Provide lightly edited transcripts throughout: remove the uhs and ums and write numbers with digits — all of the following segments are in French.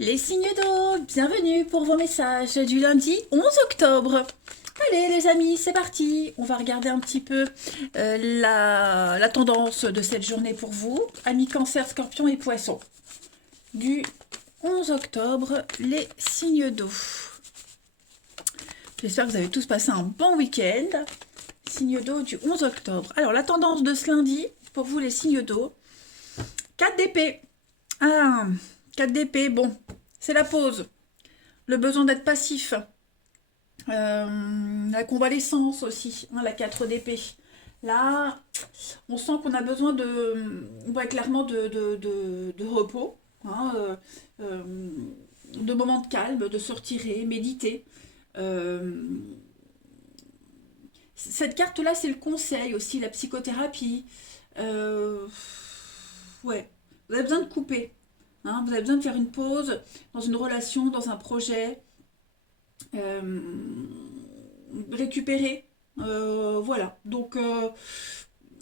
Les signes d'eau, bienvenue pour vos messages du lundi 11 octobre. Allez les amis, c'est parti. On va regarder un petit peu la tendance de cette journée pour vous. Amis Cancer, Scorpion et Poisson. Du 11 octobre, les signes d'eau. J'espère que vous avez tous passé un bon week-end. Signes d'eau du 11 octobre. Alors la tendance de ce lundi, pour vous les signes d'eau. 4 d'épée. Ah, 4 d'épée, bon, c'est la pause. Le besoin d'être passif. La convalescence aussi, hein, la 4 d'épée. Là, on sent qu'on a besoin clairement de repos, hein, de moments de calme, de se retirer, méditer. Euh, cette carte-là, c'est le conseil aussi, la psychothérapie. Euh, ouais, vous avez besoin de couper. Hein, vous avez besoin de faire une pause dans une relation, dans un projet, euh, récupérer. Voilà. Donc,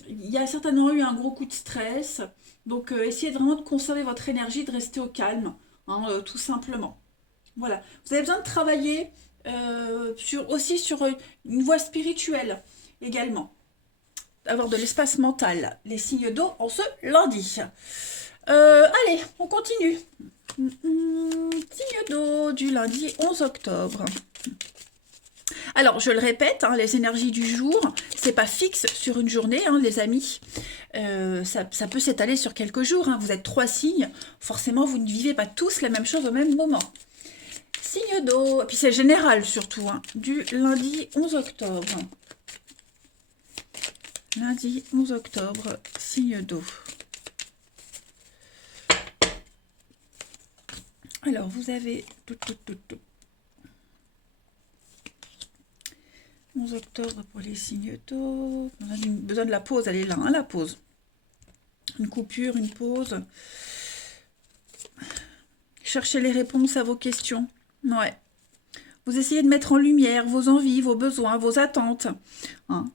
il y a certainement eu un gros coup de stress. Donc, essayez vraiment de conserver votre énergie, de rester au calme, hein, tout simplement. Voilà. Vous avez besoin de travailler aussi sur une voie spirituelle également. Avoir de l'espace mental. Les signes d'eau en ce lundi. Allez, on continue. Signe d'eau du lundi 11 octobre. Alors, je le répète, hein, les énergies du jour, c'est pas fixe sur une journée, hein, les amis. Ça peut s'étaler sur quelques jours. Hein. Vous êtes 3 signes. Forcément, vous ne vivez pas tous la même chose au même moment. Signe d'eau, et puis c'est général surtout, hein, du lundi 11 octobre. Lundi 11 octobre, signe d'eau. Alors, vous avez 11 octobre pour les signes d'eau. On a besoin de la pause, elle est là, hein, la pause. Une coupure, une pause. Cherchez les réponses à vos questions. Ouais. Vous essayez de mettre en lumière vos envies, vos besoins, vos attentes. Hein,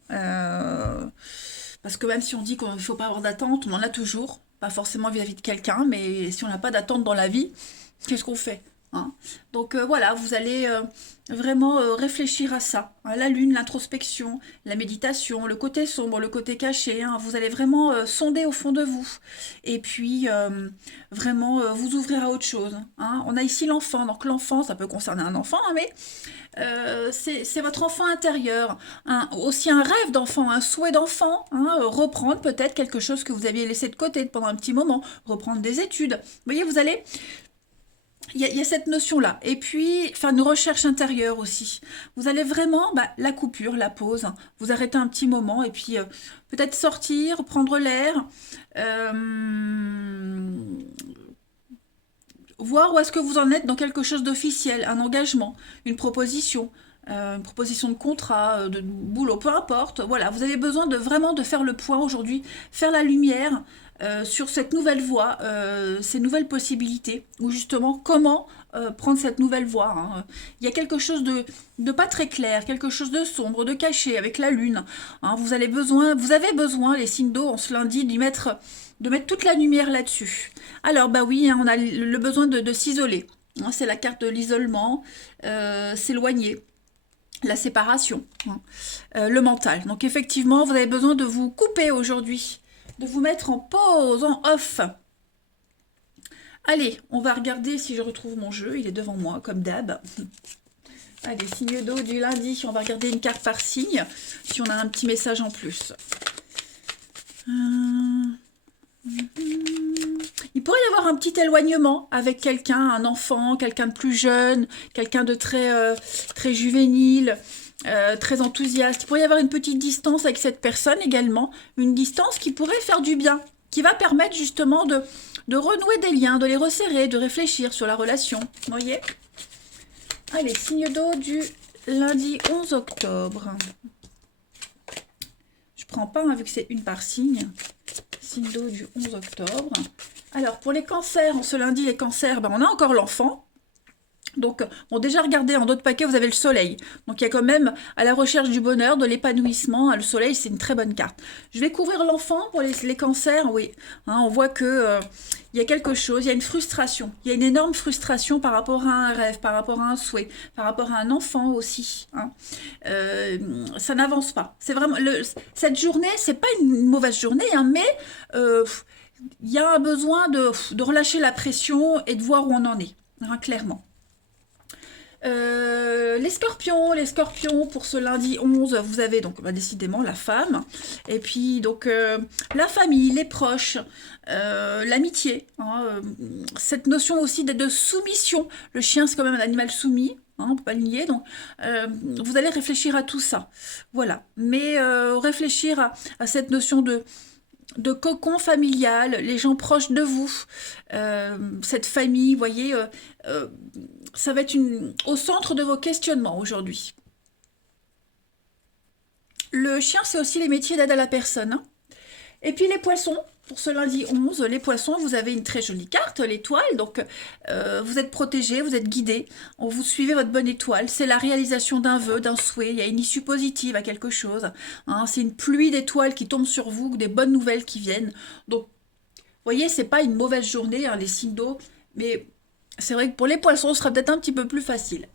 parce que même si on dit qu'il ne faut pas avoir d'attente, on en a toujours. Pas forcément vis-à-vis de quelqu'un, mais si on n'a pas d'attente dans la vie, qu'est-ce qu'on fait? Hein. Donc voilà, vous allez vraiment réfléchir à ça. Hein, la lune, l'introspection, la méditation, le côté sombre, le côté caché. Hein, vous allez vraiment sonder au fond de vous. Et puis vraiment vous ouvrir à autre chose. Hein. On a ici l'enfant. Donc l'enfant, ça peut concerner un enfant, hein, mais c'est votre enfant intérieur. Aussi un rêve d'enfant, un souhait d'enfant. Hein, reprendre peut-être quelque chose que vous aviez laissé de côté pendant un petit moment. Reprendre des études. Vous voyez, vous allez il y a cette notion-là. Et puis, enfin, une recherche intérieure aussi. Vous allez vraiment, la coupure, la pause, vous arrêtez un petit moment et puis peut-être sortir, prendre l'air, euh, voir où est-ce que vous en êtes dans quelque chose d'officiel, un engagement, une proposition de contrat, de boulot, peu importe. Voilà, vous avez besoin de vraiment de faire le point aujourd'hui, faire la lumière sur cette nouvelle voie, ces nouvelles possibilités, ou justement comment prendre cette nouvelle voie. Hein. Il y a quelque chose de pas très clair, quelque chose de sombre, de caché avec la lune. Hein. Vous avez besoin, les signes d'eau en ce lundi, de mettre toute la lumière là-dessus. Alors, bah oui, hein, on a le besoin de s'isoler. Hein, c'est la carte de l'isolement, s'éloigner, la séparation, hein, le mental. Donc effectivement, vous avez besoin de vous couper aujourd'hui, de vous mettre en pause, en off. Allez, on va regarder si je retrouve mon jeu. Il est devant moi, comme d'hab. Allez, signe d'eau du lundi. On va regarder une carte par signe, si on a un petit message en plus. Il pourrait y avoir un petit éloignement avec quelqu'un, un enfant, quelqu'un de plus jeune, quelqu'un de très juvénile, très enthousiaste. Il pourrait y avoir une petite distance avec cette personne également, une distance qui pourrait faire du bien, qui va permettre justement de renouer des liens, de les resserrer, de réfléchir sur la relation. Vous voyez? Allez, signe d'eau du lundi 11 octobre. Je prends pas, hein, vu que c'est une par signe. Signe d'eau du 11 octobre. Alors, pour les cancers, en ce lundi, les cancers, on a encore l'enfant. Donc, bon, déjà, regardez, en d'autres paquets, vous avez le soleil. Donc, il y a quand même à la recherche du bonheur, de l'épanouissement. Le soleil, c'est une très bonne carte. Je vais couvrir l'enfant pour les cancers, oui. Hein, on voit que il y a quelque chose, il y a une frustration. Il y a une énorme frustration par rapport à un rêve, par rapport à un souhait, par rapport à un enfant aussi. Hein. Ça n'avance pas. C'est vraiment cette journée, c'est pas une mauvaise journée, hein, mais il y a un besoin de relâcher la pression et de voir où on en est, hein, clairement. Les scorpions, pour ce lundi 11, vous avez donc décidément la femme, et puis donc la famille, les proches, l'amitié, hein, cette notion aussi de soumission. Le chien, c'est quand même un animal soumis, hein, on ne peut pas le nier, donc vous allez réfléchir à tout ça. Voilà, mais réfléchir à cette notion de cocon familial, les gens proches de vous, cette famille, vous voyez, euh, ça va être au centre de vos questionnements aujourd'hui. Le chien, c'est aussi les métiers d'aide à la personne, hein. Et puis les poissons, pour ce lundi 11, les poissons, vous avez une très jolie carte, l'étoile, donc vous êtes protégé, vous êtes guidé, vous suivez votre bonne étoile, c'est la réalisation d'un vœu, d'un souhait, il y a une issue positive à quelque chose, hein, c'est une pluie d'étoiles qui tombe sur vous, des bonnes nouvelles qui viennent. Donc, vous voyez, c'est pas une mauvaise journée, hein, les signes d'eau, mais c'est vrai que pour les poissons, ce sera peut-être un petit peu plus facile.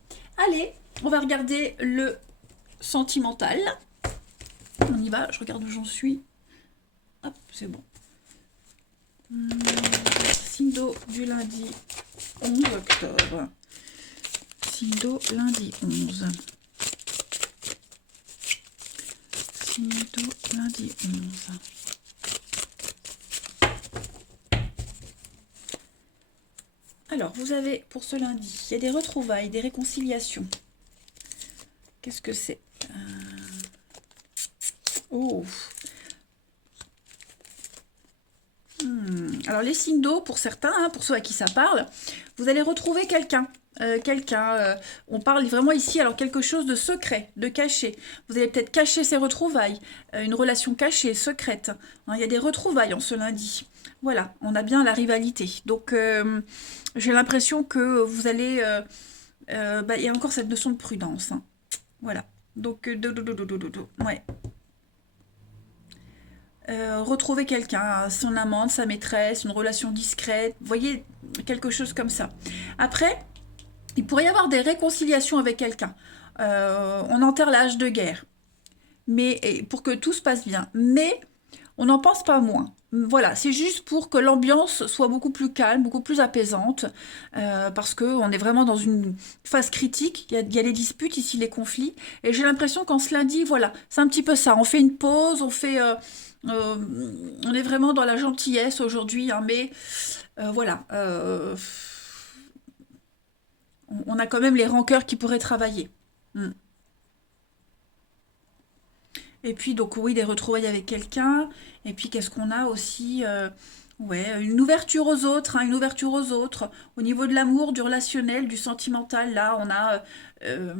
Allez, on va regarder le sentimental. On y va, je regarde où j'en suis. Hop, c'est bon. Signe d'eau du lundi 11 octobre. Signe d'eau lundi 11. Signe d'eau lundi 11. Alors, vous avez pour ce lundi, il y a des retrouvailles, des réconciliations. Qu'est-ce que c'est Oh. Alors les signes d'eau, pour certains, hein, pour ceux à qui ça parle, vous allez retrouver quelqu'un. On parle vraiment ici, alors quelque chose de secret, de caché. Vous allez peut-être cacher ces retrouvailles, une relation cachée, secrète. Hein, il y a des retrouvailles en ce lundi. Voilà, on a bien la rivalité. Donc j'ai l'impression que vous allez... il y a encore cette notion de prudence. Hein. Voilà. Donc, ouais. Retrouver quelqu'un, son amante, sa maîtresse, une relation discrète, vous voyez, quelque chose comme ça. Après, il pourrait y avoir des réconciliations avec quelqu'un. On enterre l'âge de guerre, mais pour que tout se passe bien. Mais on n'en pense pas moins. Voilà, c'est juste pour que l'ambiance soit beaucoup plus calme, beaucoup plus apaisante, parce qu'on est vraiment dans une phase critique. Il y a les disputes ici, les conflits, et j'ai l'impression qu'en ce lundi, voilà, c'est un petit peu ça. On fait une pause, euh, on est vraiment dans la gentillesse aujourd'hui, hein, mais voilà, on a quand même les rancœurs qui pourraient travailler. Mm. Et puis, donc, oui, des retrouvailles avec quelqu'un. Et puis, qu'est-ce qu'on a aussi ouais, une ouverture aux autres, hein, une ouverture aux autres. Au niveau de l'amour, du relationnel, du sentimental, là, euh,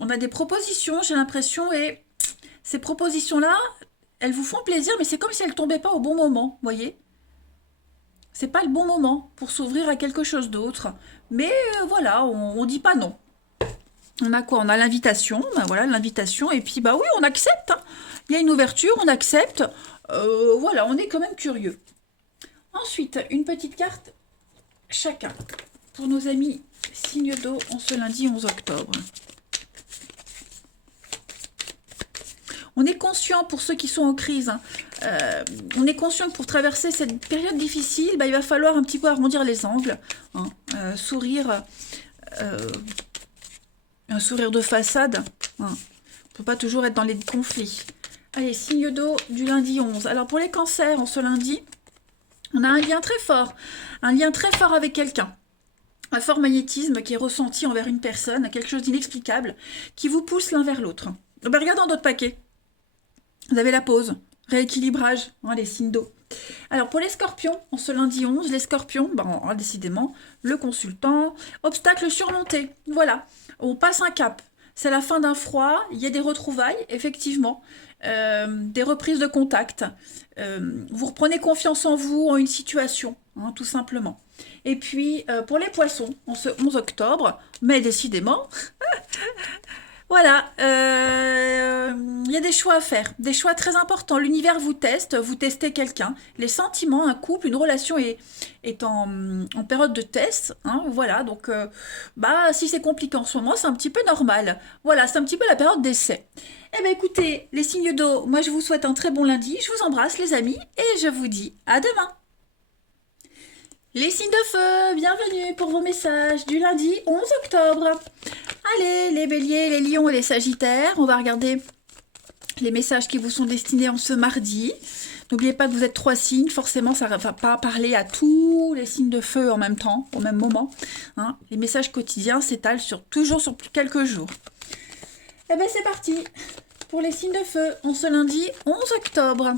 on a des propositions, j'ai l'impression, et ces propositions-là, elles vous font plaisir, mais c'est comme si elles tombaient pas au bon moment, vous voyez? C'est pas le bon moment pour s'ouvrir à quelque chose d'autre. Mais voilà, on dit pas non. On a quoi? On a l'invitation, ben voilà, l'invitation, et puis bah oui, on accepte, hein. Il y a une ouverture, on accepte. Voilà, on est quand même curieux. Ensuite, une petite carte chacun pour nos amis signe d'eau en ce lundi 11 octobre. On est conscient pour ceux qui sont en crise, hein, on est conscient que pour traverser cette période difficile, bah, il va falloir un petit peu arrondir les angles, hein, sourire, euh, un sourire de façade. Hein. On ne peut pas toujours être dans les conflits. Allez, signe d'eau du lundi 11. Alors pour les cancers, en ce lundi, on a un lien très fort avec quelqu'un. Un fort magnétisme qui est ressenti envers une personne, quelque chose d'inexplicable, qui vous pousse l'un vers l'autre. Ben, regardez dans d'autres paquets. Vous avez la pause, rééquilibrage, hein, les signes d'eau. Alors pour les scorpions, en ce lundi 11, les scorpions, ben, décidément, le consultant, obstacle surmonté, voilà, on passe un cap. C'est la fin d'un froid, il y a des retrouvailles, effectivement, des reprises de contact. Vous reprenez confiance en vous, en une situation. hein, tout simplement. Et puis, pour les poissons, en ce 11 octobre, mais décidément, voilà, il y a des choix à faire, des choix très importants. L'univers vous teste, vous testez quelqu'un. Les sentiments, un couple, une relation est en période de test. Hein, voilà, donc bah, si c'est compliqué en ce moment, c'est un petit peu normal. Voilà, c'est un petit peu la période d'essai. Eh bien écoutez, les signes d'eau, moi je vous souhaite un très bon lundi. Je vous embrasse les amis et je vous dis à demain. Les signes de feu, bienvenue pour vos messages du lundi 11 octobre. Allez, les béliers, les lions et les sagittaires, on va regarder les messages qui vous sont destinés en ce mardi. N'oubliez pas que vous êtes 3 signes, forcément ça ne va pas parler à tous les signes de feu en même temps, au même moment. Hein. Les messages quotidiens s'étalent toujours sur quelques jours. Eh bien c'est parti pour les signes de feu en ce lundi 11 octobre.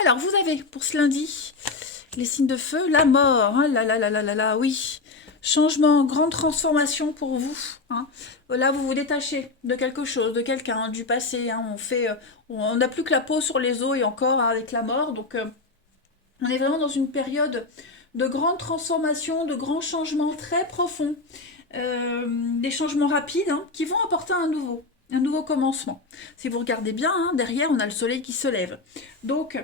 Alors vous avez pour ce lundi les signes de feu, la mort, hein, là, oui. Changement, grande transformation pour vous. Hein. Là, vous vous détachez de quelque chose, de quelqu'un, hein, du passé. Hein. On n'a plus que la peau sur les os et encore hein, avec la mort. Donc, on est vraiment dans une période de grande transformation, de grands changements très profonds. Des changements rapides hein, qui vont apporter un nouveau commencement. Si vous regardez bien, hein, derrière, on a le soleil qui se lève. Donc,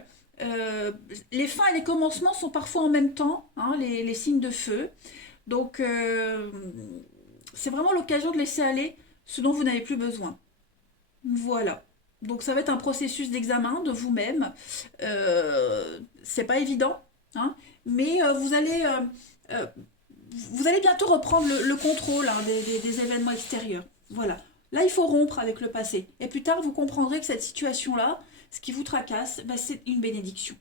les fins et les commencements sont parfois en même temps, hein, les signes de feu. Donc, c'est vraiment l'occasion de laisser aller ce dont vous n'avez plus besoin. Voilà. Donc, ça va être un processus d'examen de vous-même. C'est pas évident, hein, mais euh, vous allez bientôt reprendre le contrôle hein, des événements extérieurs. Voilà. Là, il faut rompre avec le passé. Et plus tard, vous comprendrez que cette situation-là, ce qui vous tracasse, bah, c'est une bénédiction.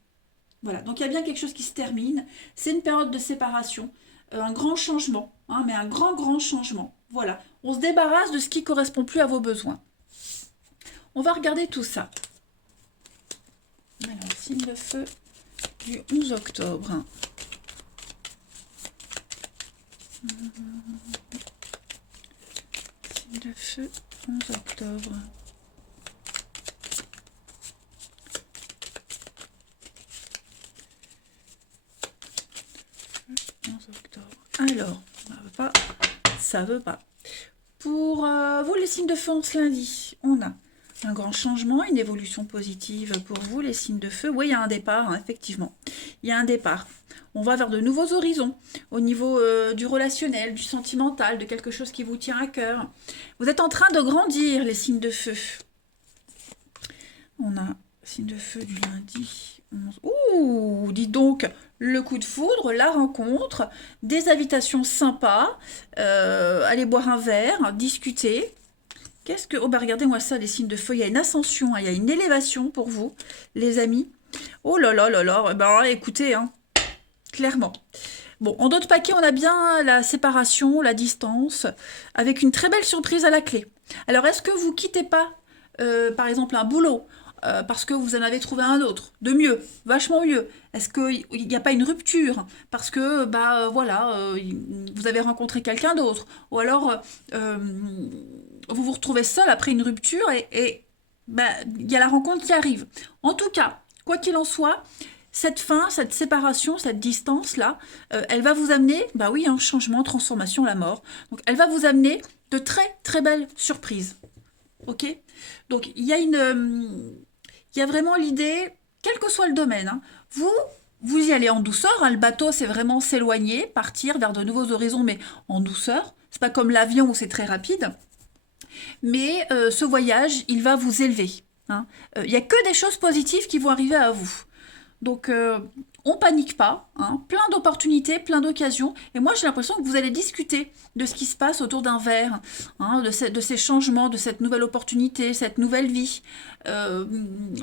Voilà, donc il y a bien quelque chose qui se termine. C'est une période de séparation, un grand changement, hein, mais un grand changement. Voilà, on se débarrasse de ce qui ne correspond plus à vos besoins. On va regarder tout ça. Alors, signe de feu du 11 octobre. Signe de feu 11 octobre. Alors, ça veut pas. Pour vous, les signes de feu en ce lundi, on a un grand changement, une évolution positive pour vous, les signes de feu. Oui, il y a un départ, hein, effectivement. Il y a un départ. On va vers de nouveaux horizons au niveau du relationnel, du sentimental, de quelque chose qui vous tient à cœur. Vous êtes en train de grandir, les signes de feu. On a signe de feu du lundi 11. Ouh, dis donc, le coup de foudre, la rencontre, des invitations sympas, aller boire un verre, discuter. Qu'est-ce que... Oh bah regardez-moi ça, les signes de feu, il y a une ascension, hein, il y a une élévation pour vous, les amis. Oh là là là là, bah écoutez, hein, clairement. Bon, en d'autres paquets, on a bien la séparation, la distance, avec une très belle surprise à la clé. Alors, est-ce que vous quittez pas, par exemple, un boulot parce que vous en avez trouvé un autre, de mieux, vachement mieux? Est-ce qu'il n'y a pas une rupture parce que, bah voilà, vous avez rencontré quelqu'un d'autre? Ou alors, vous vous retrouvez seul après une rupture et bah, il y a la rencontre qui arrive. En tout cas, quoi qu'il en soit, cette fin, cette séparation, cette distance-là, elle va vous amener, bah oui, un changement, transformation, la mort. Donc, elle va vous amener de très belles surprises. Ok? Donc, il y a vraiment l'idée, quel que soit le domaine, hein, vous y allez en douceur. Hein, le bateau, c'est vraiment s'éloigner, partir vers de nouveaux horizons, mais en douceur. C'est pas comme l'avion où c'est très rapide. Mais ce voyage, il va vous élever. Hein. Il n'y a que des choses positives qui vont arriver à vous. Donc, on panique pas, hein, plein d'opportunités, plein d'occasions. Et moi, j'ai l'impression que vous allez discuter de ce qui se passe autour d'un verre, hein, de ces changements, de cette nouvelle opportunité, cette nouvelle vie.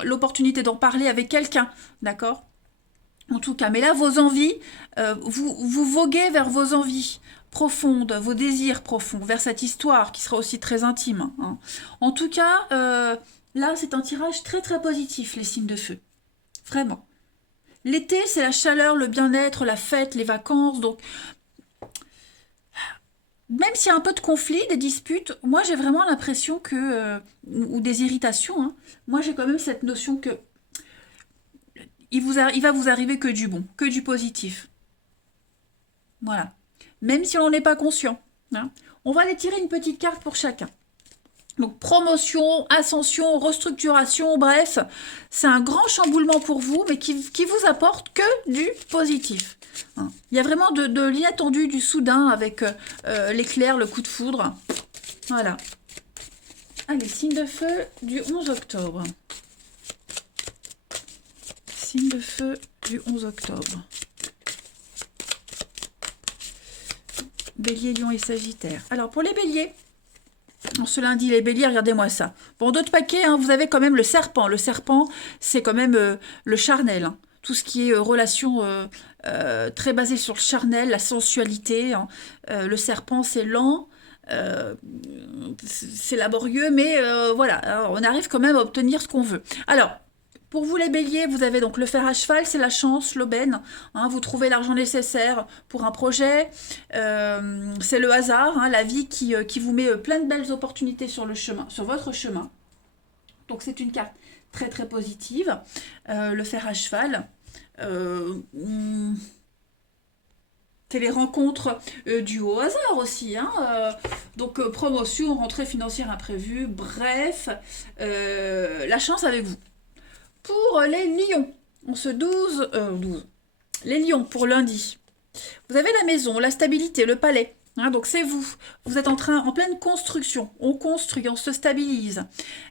L'opportunité d'en parler avec quelqu'un, d'accord? En tout cas, mais là, vos envies, vous voguez vers vos envies profondes, vos désirs profonds, vers cette histoire qui sera aussi très intime. Hein. En tout cas, là, c'est un tirage très positif, les signes de feu. Vraiment. L'été, c'est la chaleur, le bien-être, la fête, les vacances. Donc, même s'il y a un peu de conflit, des disputes, moi j'ai vraiment l'impression que, ou des irritations, hein, moi j'ai quand même cette notion que il va vous arriver que du bon, que du positif. Voilà. Même si on n'en est pas conscient, hein. On va aller tirer une petite carte pour chacun. Donc promotion, ascension, restructuration, bref, c'est un grand chamboulement pour vous, mais qui vous apporte que du positif, hein. Il y a vraiment de l'inattendu, du soudain avec l'éclair, le coup de foudre. Voilà. Allez, signe de feu du 11 octobre. Signe de feu du 11 octobre. Bélier, Lion et Sagittaire. Alors pour les béliers, ce lundi, les béliers, regardez-moi ça. Bon, d'autres paquets, hein, vous avez quand même le serpent. Le serpent, c'est quand même le charnel, hein. Tout ce qui est relation très basée sur le charnel, la sensualité, hein. Le serpent, c'est lent, c'est laborieux, mais voilà, hein, on arrive quand même à obtenir ce qu'on veut. Alors, pour vous les béliers, vous avez donc le fer à cheval, c'est la chance, l'aubaine, hein, vous trouvez l'argent nécessaire pour un projet, c'est le hasard, hein, la vie qui vous met plein de belles opportunités sur le chemin, sur votre chemin. Donc c'est une carte très très positive, le fer à cheval. C'est les rencontres dues au hasard aussi, hein, donc promotion, rentrée financière imprévue, bref, la chance avec vous. Pour les lions, on se 12. Les lions pour lundi. Vous avez la maison, la stabilité, le palais. Hein, donc c'est vous. Vous êtes en pleine construction. On construit, on se stabilise.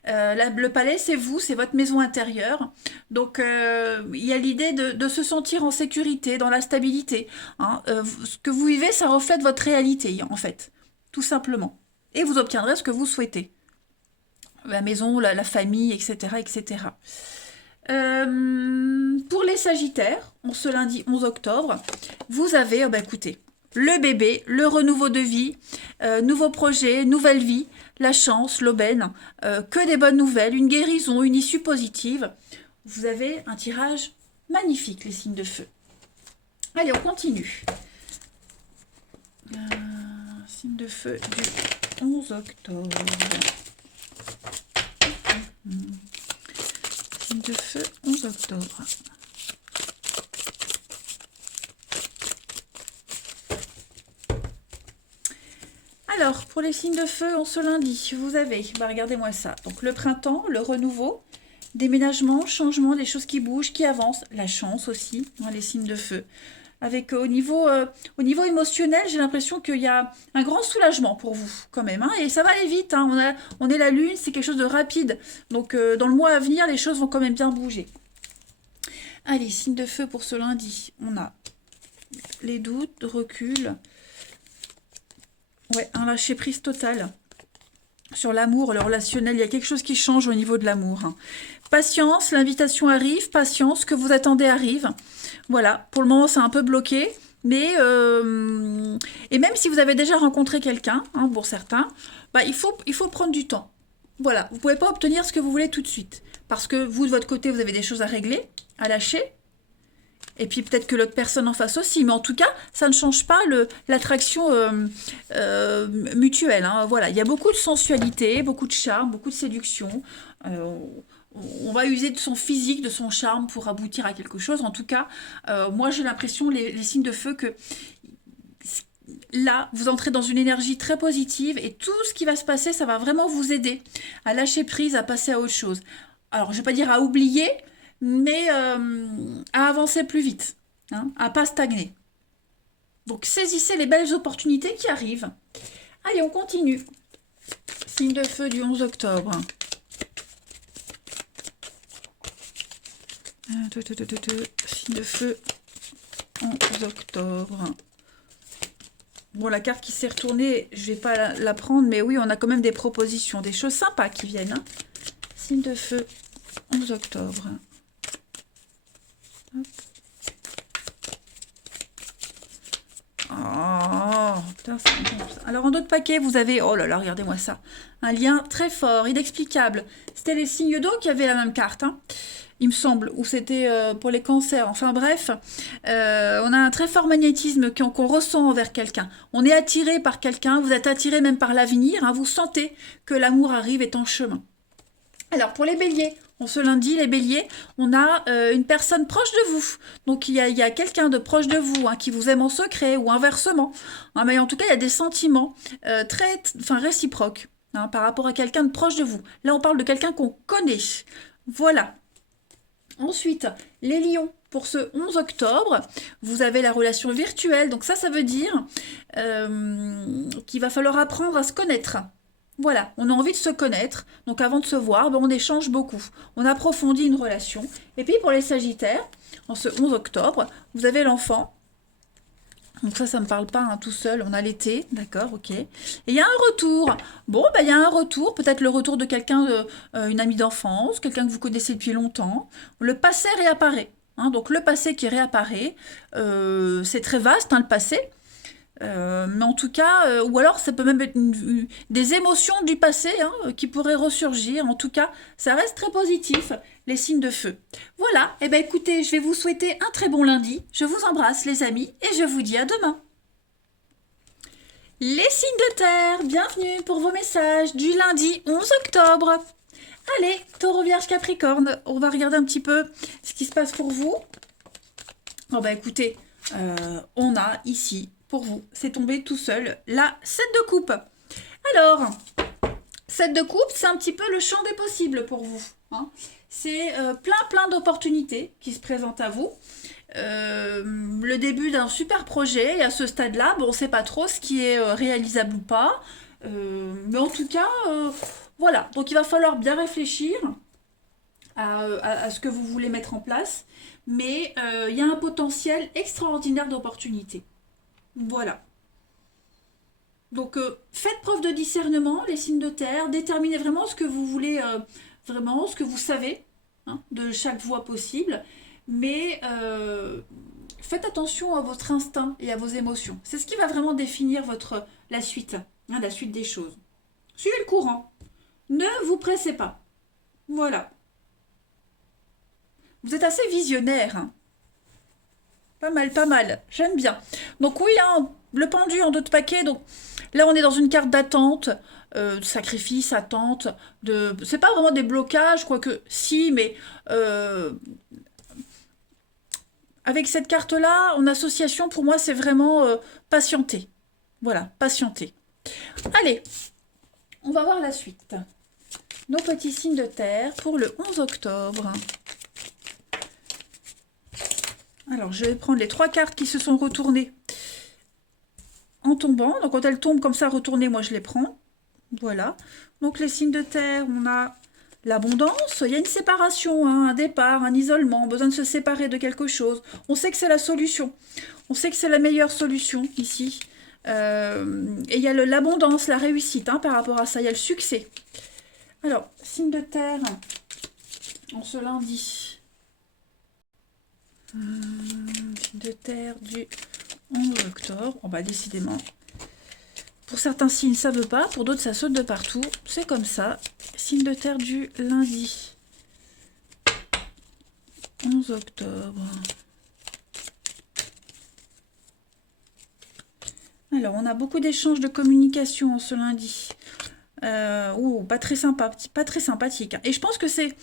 Le palais, c'est vous, c'est votre maison intérieure. Donc il y a l'idée de se sentir en sécurité, dans la stabilité, hein. Ce que vous vivez, ça reflète votre réalité, en fait. Tout simplement. Et vous obtiendrez ce que vous souhaitez. La maison, la famille, etc., etc. Pour les Sagittaires, ce lundi 11 octobre, vous avez, écoutez, le bébé, le renouveau de vie, nouveau projet, nouvelle vie, la chance, l'aubaine, que des bonnes nouvelles, une guérison, une issue positive. Vous avez un tirage magnifique, les signes de feu. Allez, on continue. Signe de feu du 11 octobre. De feu 11 octobre. Alors, pour les signes de feu, ce lundi, vous avez, regardez-moi ça, donc le printemps, le renouveau, déménagement, changement, des choses qui bougent, qui avancent, la chance aussi, hein, les signes de feu. Avec au niveau émotionnel, j'ai l'impression qu'il y a un grand soulagement pour vous quand même, hein, et ça va aller vite, hein, on est la lune, c'est quelque chose de rapide, donc dans le mois à venir, les choses vont quand même bien bouger. Allez, signe de feu pour ce lundi, on a les doutes, recul, ouais, un lâcher prise total sur l'amour, le relationnel, il y a quelque chose qui change au niveau de l'amour, hein. Patience, l'invitation arrive, patience, ce que vous attendez arrive. Voilà, pour le moment c'est un peu bloqué, mais et même si vous avez déjà rencontré quelqu'un, hein, pour certains, il faut prendre du temps. Voilà, vous ne pouvez pas obtenir ce que vous voulez tout de suite, parce que vous de votre côté vous avez des choses à régler, à lâcher, et puis peut-être que l'autre personne en face aussi, mais en tout cas ça ne change pas l'attraction mutuelle, hein. Voilà, il y a beaucoup de sensualité, beaucoup de charme, beaucoup de séduction. On va user de son physique, de son charme pour aboutir à quelque chose. En tout cas, moi j'ai l'impression, les signes de feu, que là, vous entrez dans une énergie très positive et tout ce qui va se passer, ça va vraiment vous aider à lâcher prise, à passer à autre chose. Alors, je ne vais pas dire à oublier, mais à avancer plus vite, hein, à pas stagner. Donc, saisissez les belles opportunités qui arrivent. Allez, on continue. Signe de feu du 11 octobre. Signe de feu 11 octobre. Bon, la carte qui s'est retournée, je vais pas la prendre, mais oui, on a quand même des propositions, des choses sympas qui viennent, hein. Signe de feu 11 octobre. Hop. Oh, putain, c'est bon. Alors, en d'autres paquets, vous avez, oh là là, regardez-moi ça, un lien très fort, inexplicable. C'était les signes d'eau qui avaient la même carte, hein, il me semble, ou c'était pour les cancers. Enfin bref, on a un très fort magnétisme qu'on ressent envers quelqu'un. On est attiré par quelqu'un, vous êtes attiré même par l'avenir, hein, vous sentez que l'amour arrive, est en chemin. Alors, pour les béliers, on ce lundi, les béliers, on a une personne proche de vous. Donc, il y a quelqu'un de proche de vous qui vous aime en secret ou inversement. Mais en tout cas, il y a des sentiments enfin, réciproques par rapport à quelqu'un de proche de vous. Là, on parle de quelqu'un qu'on connaît. Voilà. Ensuite, les lions, pour ce 11 octobre, vous avez la relation virtuelle. Donc ça veut dire qu'il va falloir apprendre à se connaître. Voilà, on a envie de se connaître, donc avant de se voir, on échange beaucoup, on approfondit une relation. Et puis pour les Sagittaires, en ce 11 octobre, vous avez l'enfant. Donc ça me parle pas tout seul, on a l'été, d'accord, ok. Et il y a un retour. Bon, il y a un retour, peut-être le retour de quelqu'un, une amie d'enfance, quelqu'un que vous connaissez depuis longtemps. Le passé réapparaît. Donc le passé qui réapparaît, c'est très vaste, le passé. Mais en tout cas, ou alors ça peut même être des émotions du passé qui pourraient ressurgir. En tout cas, ça reste très positif, les signes de feu. Voilà, et écoutez, je vais vous souhaiter un très bon lundi. Je vous embrasse les amis et je vous dis à demain. Les signes de terre, bienvenue pour vos messages du lundi 11 octobre. Allez, Taureau, Vierge, Capricorne, on va regarder un petit peu ce qui se passe pour vous. Bon écoutez, on a ici pour vous, c'est tombé tout seul, la 7 de coupe. Alors, 7 de coupe, c'est un petit peu le champ des possibles pour vous. C'est plein d'opportunités qui se présentent à vous. Le début d'un super projet, et à ce stade-là, on ne sait pas trop ce qui est réalisable ou pas. Mais en tout cas, voilà. Donc il va falloir bien réfléchir à ce que vous voulez mettre en place. Mais il y a un potentiel extraordinaire d'opportunités. Voilà. Donc, faites preuve de discernement, les signes de terre. Déterminez vraiment ce que vous voulez, vraiment ce que vous savez de chaque voie possible. Mais faites attention à votre instinct et à vos émotions. C'est ce qui va vraiment définir la suite des choses. Suivez le courant. Ne vous pressez pas. Voilà. Vous êtes assez visionnaire. Pas mal. J'aime bien. Donc oui, le pendu en 2 de paquet. Donc là, on est dans une carte d'attente, de sacrifice, attente. C'est pas vraiment des blocages, quoique si, mais avec cette carte-là, en association, pour moi, c'est vraiment patienter. Voilà, patienter. Allez, on va voir la suite. Nos petits signes de terre pour le 11 octobre. Alors, je vais prendre les 3 cartes qui se sont retournées en tombant. Donc, quand elles tombent comme ça, retournées, moi, je les prends. Voilà. Donc, les signes de terre, on a l'abondance. Il y a une séparation, un départ, un isolement, besoin de se séparer de quelque chose. On sait que c'est la solution. On sait que c'est la meilleure solution, ici. Et il y a l'abondance, la réussite, par rapport à ça. Il y a le succès. Alors, signe de terre, en ce lundi. Signe de terre du 11 octobre. Décidément. Pour certains signes, ça veut pas. Pour d'autres, ça saute de partout. C'est comme ça. Signe de terre du lundi 11 octobre. Alors, on a beaucoup d'échanges de communication en ce lundi. Pas très sympa, pas très sympathique. Et je pense que c'est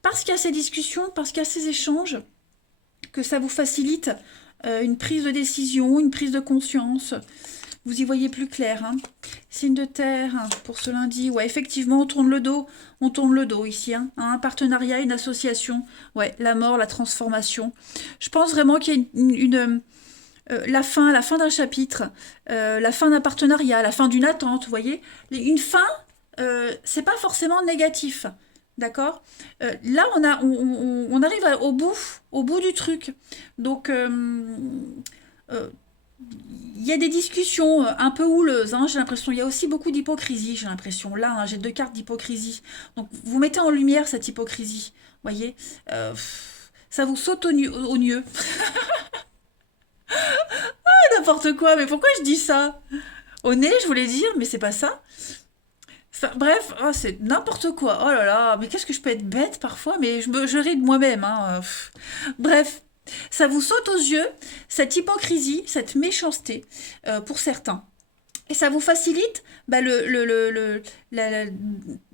parce qu'il y a ces discussions, parce qu'il y a ces échanges, que ça vous facilite une prise de décision, une prise de conscience. Vous y voyez plus clair. Signe de terre pour ce lundi. Ouais, effectivement, on tourne le dos ici. Un partenariat, une association. Ouais, la mort, la transformation. Je pense vraiment qu'il y a la fin d'un chapitre, la fin d'un partenariat, la fin d'une attente, vous voyez. Une fin, c'est pas forcément négatif. D'accord. Là, on arrive au bout du truc. Donc, il y a des discussions un peu houleuses, j'ai l'impression. Il y a aussi beaucoup d'hypocrisie, j'ai l'impression. Là, j'ai 2 cartes d'hypocrisie. Donc, vous mettez en lumière cette hypocrisie. Vous voyez. Ça vous saute aux yeux. N'importe quoi, mais pourquoi je dis ça? Au nez, je voulais dire, mais c'est pas ça. Enfin, bref, c'est n'importe quoi. Oh là là, mais qu'est-ce que je peux être bête parfois, mais je ris de moi-même. Bref, ça vous saute aux yeux, cette hypocrisie, cette méchanceté, pour certains. Et ça vous facilite bah,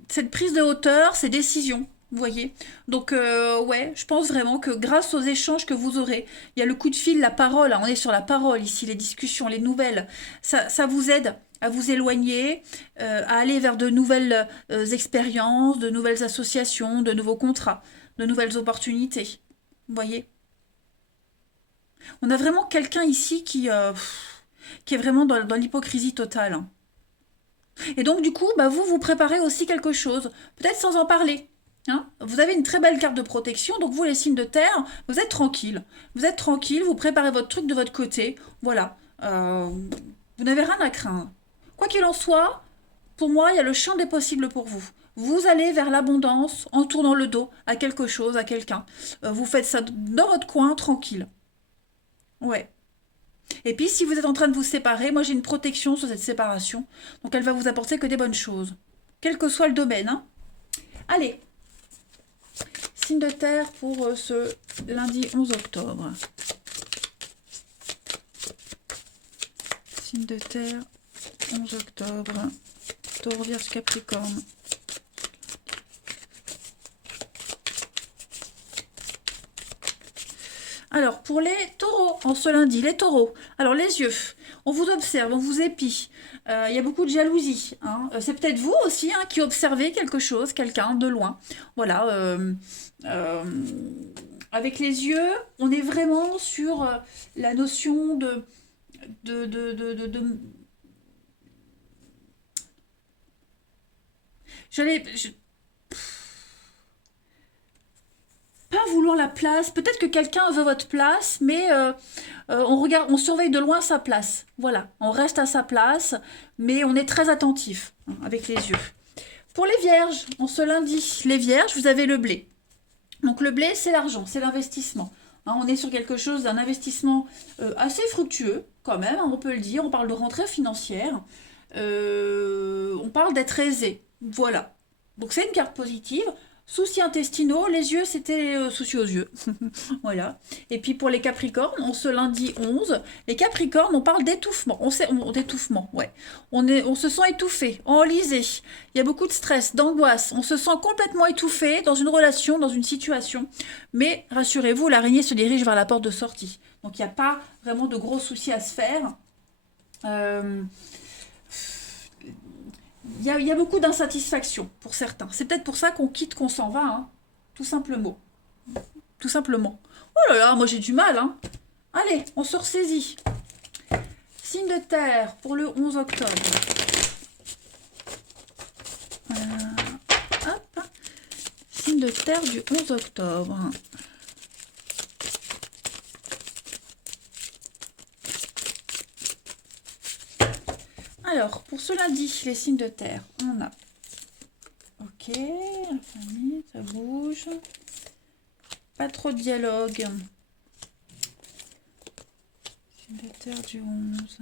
cette prise de hauteur, ces décisions. Vous voyez? Donc, ouais, je pense vraiment que grâce aux échanges que vous aurez, il y a le coup de fil, la parole, hein, on est sur la parole ici, les discussions, les nouvelles, ça vous aide à vous éloigner, à aller vers de nouvelles expériences, de nouvelles associations, de nouveaux contrats, de nouvelles opportunités. Vous voyez? On a vraiment quelqu'un ici qui est vraiment dans l'hypocrisie totale, hein. Et donc, du coup, bah, vous, vous préparez aussi quelque chose, peut-être sans en parler. Hein. Vous avez une très belle carte de protection, donc vous, les signes de terre, vous êtes tranquille. Vous êtes tranquille, vous préparez votre truc de votre côté. Voilà. Vous n'avez rien à craindre. Quoi qu'il en soit, pour moi, il y a le champ des possibles pour vous. Vous allez vers l'abondance en tournant le dos à quelque chose, à quelqu'un. Vous faites ça dans votre coin, tranquille. Ouais. Et puis, si vous êtes en train de vous séparer, moi j'ai une protection sur cette séparation. Donc, elle va vous apporter que des bonnes choses. Quel que soit le domaine, hein. Allez, signe de terre pour ce lundi 11 octobre. Signe de terre, 11 octobre. Taureau, Vierge, Capricorne. Alors, pour les taureaux, en ce lundi, les taureaux. Alors, les yeux, on vous observe, on vous épie. Il y a beaucoup de jalousie, hein. C'est peut-être vous aussi hein, qui observez quelque chose, quelqu'un de loin. Voilà. Euh, avec les yeux, on est vraiment sur la notion de. J'allais. Pas vouloir la place. Peut-être que quelqu'un veut votre place, mais on regarde, on surveille de loin sa place. Voilà, on reste à sa place, mais on est très attentif hein, avec les yeux. Pour les vierges, on se lundi, les vierges, vous avez le blé. Donc le blé, c'est l'argent, c'est l'investissement. Hein, on est sur quelque chose d'un investissement assez fructueux, quand même, hein, on peut le dire. On parle de rentrée financière. On parle d'être aisé. Voilà. Donc c'est une carte positive. Soucis intestinaux, les yeux, c'était soucis aux yeux. Voilà. Et puis pour les Capricornes, on se lundi 11. Les Capricornes, on parle d'étouffement. D'étouffement, ouais. On se sent étouffé, enlisé. Il y a beaucoup de stress, d'angoisse. On se sent complètement étouffé dans une relation, dans une situation. Mais rassurez-vous, l'araignée se dirige vers la porte de sortie. Donc il n'y a pas vraiment de gros soucis à se faire. Euh, il y a beaucoup d'insatisfaction pour certains. C'est peut-être pour ça qu'on quitte, qu'on s'en va, hein. Tout simplement. Tout simplement. Oh là là, moi j'ai du mal, hein. Allez, on se ressaisit. Signe de terre pour le 11 octobre. Hop. Signe de terre du 11 octobre. Alors, pour ce lundi, les signes de terre, on a... Ok, la famille, ça bouge. Pas trop de dialogue. Signe de terre du 11.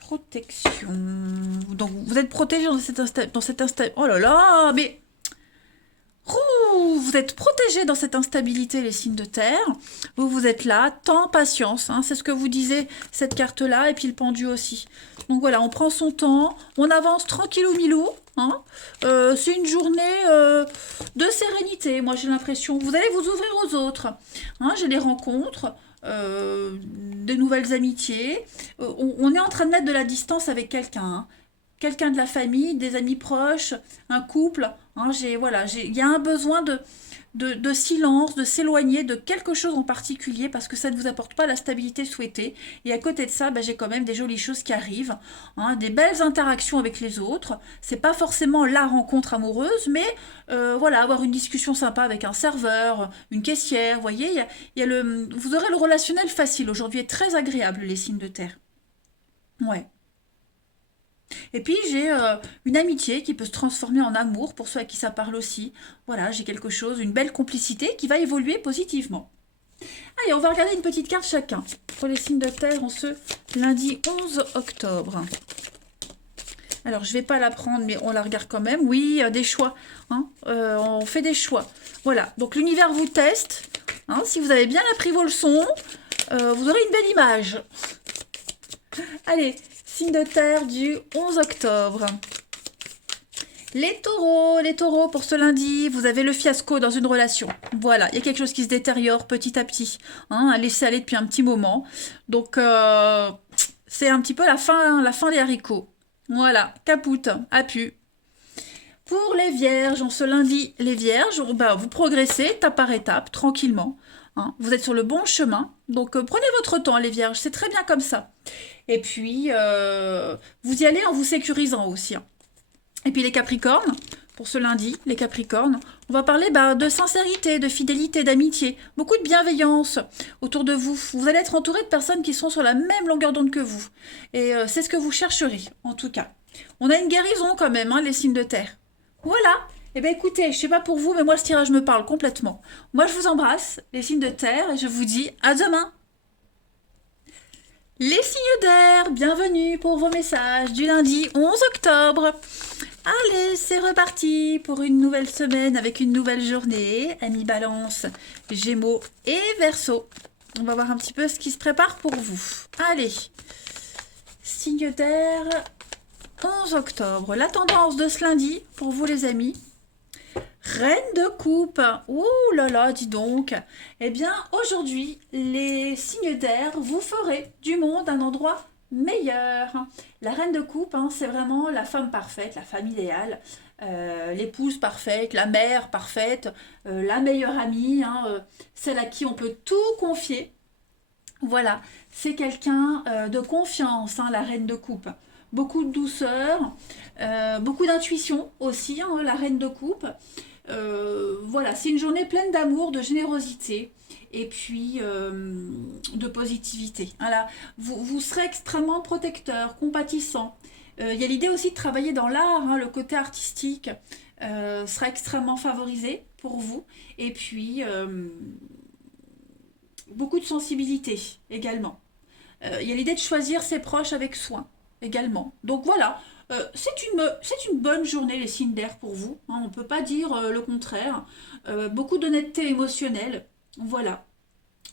Protection. Donc, vous êtes protégé dans cette instabilité. Oh là là, mais... Ouh, vous êtes protégé dans cette instabilité, les signes de terre. Vous êtes là, temps, patience. Hein, c'est ce que vous disait cette carte-là, et puis le pendu aussi. Donc voilà, on prend son temps, on avance tranquillou milou. Hein. C'est une journée de sérénité, moi j'ai l'impression. Vous allez vous ouvrir aux autres. Hein, j'ai des rencontres, des nouvelles amitiés. On est en train de mettre de la distance avec quelqu'un. Hein. Quelqu'un de la famille, des amis proches, un couple. Hein, il y a un besoin de silence, de s'éloigner de quelque chose en particulier parce que ça ne vous apporte pas la stabilité souhaitée. Et à côté de ça, j'ai quand même des jolies choses qui arrivent, hein, des belles interactions avec les autres. C'est pas forcément la rencontre amoureuse, mais voilà, avoir une discussion sympa avec un serveur, une caissière. Vous voyez, vous aurez le relationnel facile. Aujourd'hui est très agréable les signes de terre. Ouais. Et puis j'ai une amitié qui peut se transformer en amour pour ceux à qui ça parle aussi. Voilà, j'ai quelque chose, une belle complicité qui va évoluer positivement. Allez, on va regarder une petite carte chacun pour les signes de terre en ce lundi 11 octobre. Alors, je ne vais pas la prendre, mais on la regarde quand même. Oui, des choix. Hein, on fait des choix. Voilà, donc l'univers vous teste. Hein, si vous avez bien appris vos leçons, vous aurez une belle image. Allez, Signe de terre du 11 octobre. Les taureaux, pour ce lundi, vous avez le fiasco dans une relation. Voilà, il y a quelque chose qui se détériore petit à petit. Hein, à laisser aller depuis un petit moment. Donc, c'est un petit peu la fin des haricots. Voilà, capoute, a pu. Pour les vierges, en ce lundi, les vierges, bah, vous progressez étape par étape, tranquillement. Hein. Vous êtes sur le bon chemin. Donc, prenez votre temps, les vierges, c'est très bien comme ça. Et puis, vous y allez en vous sécurisant aussi. Hein. Et puis les Capricornes, pour ce lundi, les Capricornes, on va parler de sincérité, de fidélité, d'amitié, beaucoup de bienveillance autour de vous. Vous allez être entouré de personnes qui sont sur la même longueur d'onde que vous. Et c'est ce que vous chercherez, en tout cas. On a une guérison quand même, hein, les signes de terre. Voilà. Eh bien écoutez, je sais pas pour vous, mais moi ce tirage me parle complètement. Moi je vous embrasse, les signes de terre, et je vous dis à demain. Les signes d'air, bienvenue pour vos messages du lundi 11 octobre. Allez, c'est reparti pour une nouvelle semaine avec une nouvelle journée. Amis Balance, Gémeaux et Verseau. On va voir un petit peu ce qui se prépare pour vous. Allez, signe d'air, 11 octobre. La tendance de ce lundi pour vous les amis. Reine de coupe. Ouh là là, dis donc. Eh bien, aujourd'hui, les signes d'air, vous ferez du monde un endroit meilleur. La reine de coupe, hein, c'est vraiment la femme parfaite, la femme idéale, l'épouse parfaite, la mère parfaite, la meilleure amie, hein, celle à qui on peut tout confier. Voilà, c'est quelqu'un de confiance, hein, la reine de coupe. Beaucoup de douceur, beaucoup d'intuition aussi, hein, la reine de coupe. Voilà, c'est une journée pleine d'amour, de générosité et puis de positivité. Voilà, vous serez extrêmement protecteur, compatissant. Il y a l'idée aussi de travailler dans l'art, hein, le côté artistique sera extrêmement favorisé pour vous. Et puis, beaucoup de sensibilité également. Il y a l'idée de choisir ses proches avec soin également. Donc voilà, c'est une bonne journée les signes d'air pour vous. Hein, on ne peut pas dire le contraire. Beaucoup d'honnêteté émotionnelle. Voilà.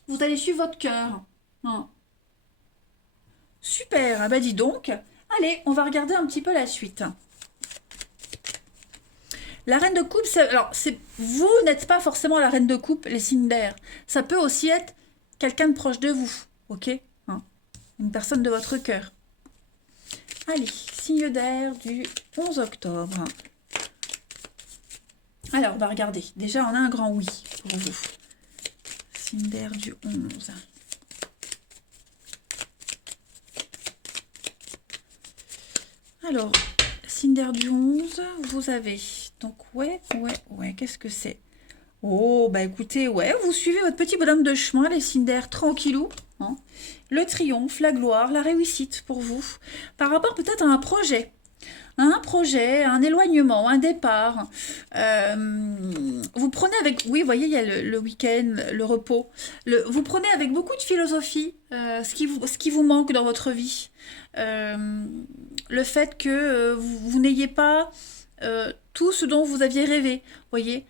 Vous allez suivre votre cœur. Hein. Super, ah bah dis donc. Allez, on va regarder un petit peu la suite. La reine de coupe, vous n'êtes pas forcément la reine de coupe, les signes d'air. Ça peut aussi être quelqu'un de proche de vous, ok, hein, une personne de votre cœur. Allez, signe d'air du 11 octobre. Alors, on va regarder. Déjà, on a un grand oui pour vous. Signe d'air du 11. Alors, signe d'air du 11, vous avez... Donc, ouais, qu'est-ce que c'est? Oh, bah écoutez, ouais, vous suivez votre petit bonhomme de chemin, les signes d'air tranquillou. Hein. Le triomphe, la gloire, la réussite pour vous. Par rapport peut-être à un projet, un éloignement, un départ. Vous prenez avec... Oui, vous voyez, il y a le week-end, le repos. Vous prenez avec beaucoup de philosophie ce qui vous manque dans votre vie. Le fait que vous n'ayez pas tout ce dont vous aviez rêvé, voyez.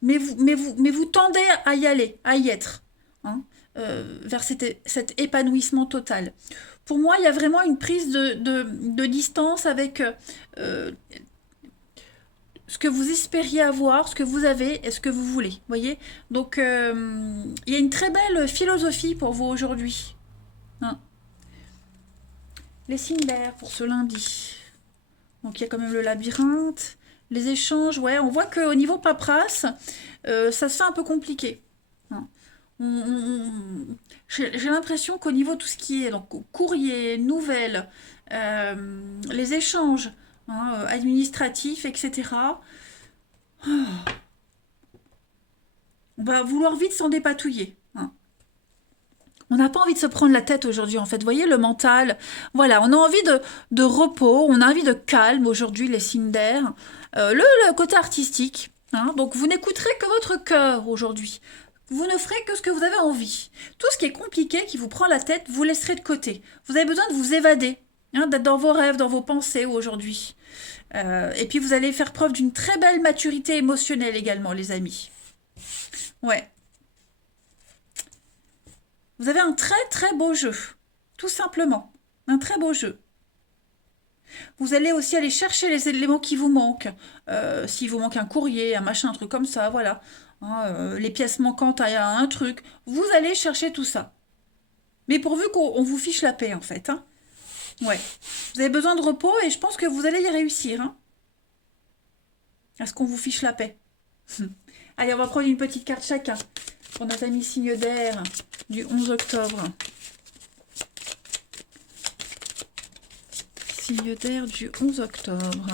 Mais vous tendez à y aller, à y être, hein, vers cet épanouissement total. Pour moi, il y a vraiment une prise de distance avec ce que vous espériez avoir, ce que vous avez et ce que vous voulez, voyez. Donc, il y a une très belle philosophie pour vous aujourd'hui. Hein. Les signes d'air pour ce lundi. Donc, il y a quand même le labyrinthe. Les échanges, ouais, on voit qu'au niveau paperasse, ça se fait un peu compliqué. Hein. J'ai l'impression qu'au niveau de tout ce qui est donc, courrier, nouvelles, les échanges hein, administratifs, etc., on va vouloir vite s'en dépatouiller. Hein. On n'a pas envie de se prendre la tête aujourd'hui, en fait. Vous voyez, le mental, voilà, on a envie de repos, on a envie de calme aujourd'hui, les signes d'air. Le côté artistique, hein, donc vous n'écouterez que votre cœur aujourd'hui. Vous ne ferez que ce que vous avez envie. Tout ce qui est compliqué, qui vous prend la tête, vous laisserez de côté. Vous avez besoin de vous évader, hein, d'être dans vos rêves, dans vos pensées aujourd'hui. Et puis vous allez faire preuve d'une très belle maturité émotionnelle également, les amis. Ouais. Vous avez un très très beau jeu, tout simplement. Un très beau jeu. Vous allez aussi aller chercher les éléments qui vous manquent. S'il vous manque un courrier, un machin, un truc comme ça, voilà. Hein, les pièces manquantes à un truc. Vous allez chercher tout ça. Mais pourvu qu'on vous fiche la paix, en fait. Hein. Ouais. Vous avez besoin de repos et je pense que vous allez y réussir. Hein. À ce qu'on vous fiche la paix. Allez, on va prendre une petite carte chacun. Pour notre ami signe d'air du 11 octobre. Signe d'air du 11 octobre.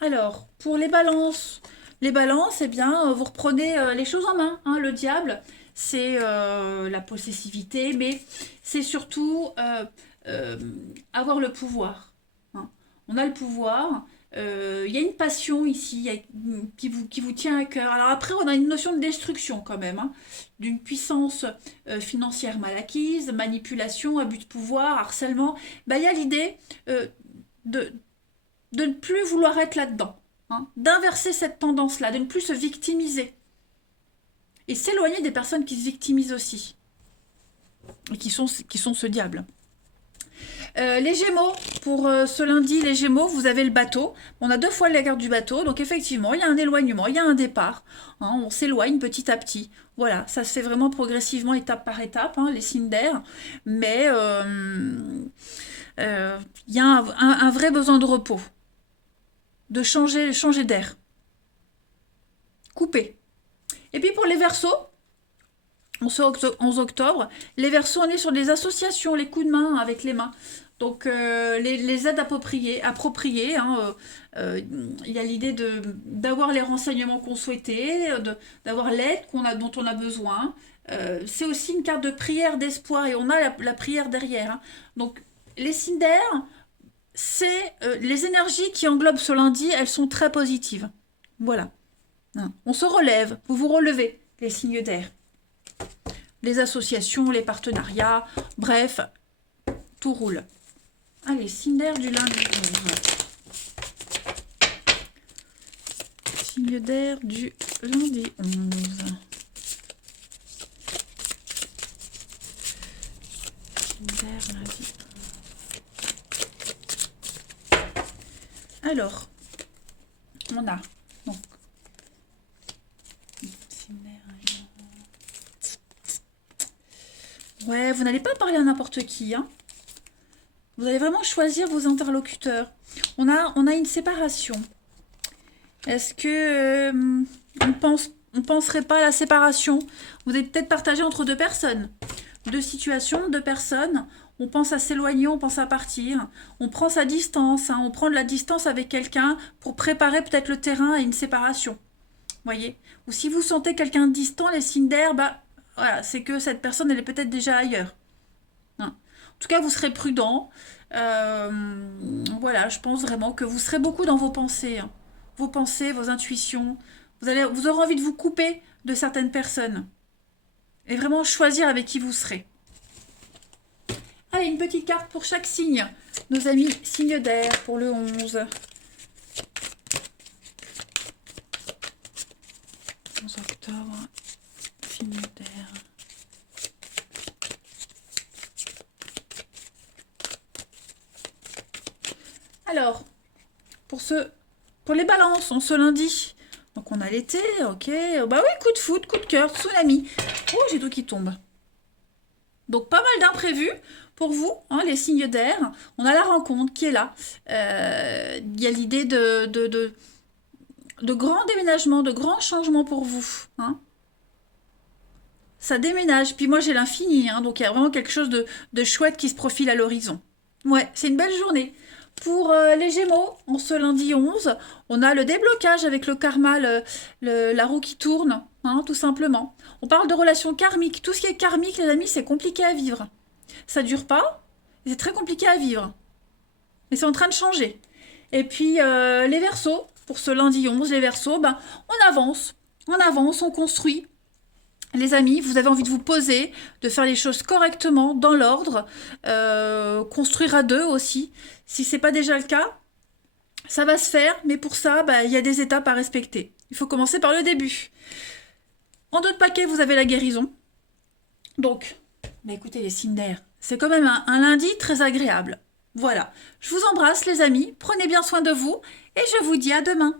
Alors, pour les balances, eh bien, vous reprenez les choses en main. Hein. Le diable, c'est la possessivité, mais c'est surtout avoir le pouvoir. Hein. On a le pouvoir. Il y a une passion ici qui vous tient à cœur. Alors après, on a une notion de destruction quand même, hein, d'une puissance financière mal acquise, manipulation, abus de pouvoir, harcèlement. Ben, il y a l'idée de, de ne plus vouloir être là-dedans, hein, d'inverser cette tendance-là, de ne plus se victimiser. Et s'éloigner des personnes qui se victimisent aussi, et qui sont ce diable. Les Gémeaux, pour ce lundi, les Gémeaux, vous avez le bateau. On a 2 fois la carte du bateau, donc effectivement, il y a un éloignement, il y a un départ. Hein, on s'éloigne petit à petit. Voilà, ça se fait vraiment progressivement, étape par étape, hein, les signes d'air. Mais il y a un vrai besoin de repos, de changer d'air. Couper. Et puis pour les Verseaux, on se 11 octobre, les Verseaux, on est sur des associations, les coups de main avec les mains. Donc les aides appropriées, hein, il y a l'idée d'avoir les renseignements qu'on souhaitait, d'avoir l'aide dont on a besoin. C'est aussi une carte de prière, d'espoir, et on a la prière derrière. Hein. Donc les signes d'air, c'est les énergies qui englobent ce lundi, elles sont très positives. Voilà. Hein. On se relève, vous vous relevez, les signes d'air. Les associations, les partenariats, bref, tout roule. Allez, signe d'air du lundi 11. Signe d'air du lundi 11. Signe d'air lundi 11. Alors, on a donc signe d'air. Ouais, vous n'allez pas parler à n'importe qui, hein. Vous allez vraiment choisir vos interlocuteurs. On a une séparation. Est-ce que on penserait pas à la séparation? Vous allez peut-être partager entre 2 personnes, 2 situations, 2 personnes. On pense à s'éloigner, on pense à partir. On prend sa distance, hein, on prend de la distance avec quelqu'un pour préparer peut-être le terrain à une séparation. Voyez? Ou si vous sentez quelqu'un de distant, les signes d'air, bah voilà, c'est que cette personne, elle est peut-être déjà ailleurs. Hein. En tout cas, vous serez prudent. Voilà, je pense vraiment que vous serez beaucoup dans vos pensées. Hein. Vos pensées, vos intuitions. Vous aurez envie de vous couper de certaines personnes. Et vraiment choisir avec qui vous serez. Allez, une petite carte pour chaque signe. Nos amis signes d'air pour le 11. 11 octobre, signe d'air. Alors, pour les balances, on se lundi. Donc on a l'été, ok. Bah oui, coup de foot, coup de cœur, tsunami. Oh, j'ai tout qui tombe. Donc pas mal d'imprévus pour vous, hein, les signes d'air. On a la rencontre qui est là. Il y a l'idée de grands déménagements, de grands changements pour vous. Hein. Ça déménage. Puis moi j'ai l'infini, hein, donc il y a vraiment quelque chose de chouette qui se profile à l'horizon. Ouais, c'est une belle journée. Pour les Gémeaux, en ce lundi 11, on a le déblocage avec le karma, la roue qui tourne, hein, tout simplement. On parle de relations karmiques. Tout ce qui est karmique, les amis, c'est compliqué à vivre. Ça dure pas, c'est très compliqué à vivre. Mais c'est en train de changer. Et puis les Verseaux, pour ce lundi 11, les Verseaux, ben, on avance, on construit. Les amis, vous avez envie de vous poser, de faire les choses correctement, dans l'ordre, construire à 2 aussi. Si c'est pas déjà le cas, ça va se faire, mais pour ça, bah, y a des étapes à respecter. Il faut commencer par le début. En 2 de paquet, vous avez la guérison. Donc, Mais écoutez, les signes d'air, c'est quand même un lundi très agréable. Voilà, je vous embrasse les amis, prenez bien soin de vous et je vous dis à demain.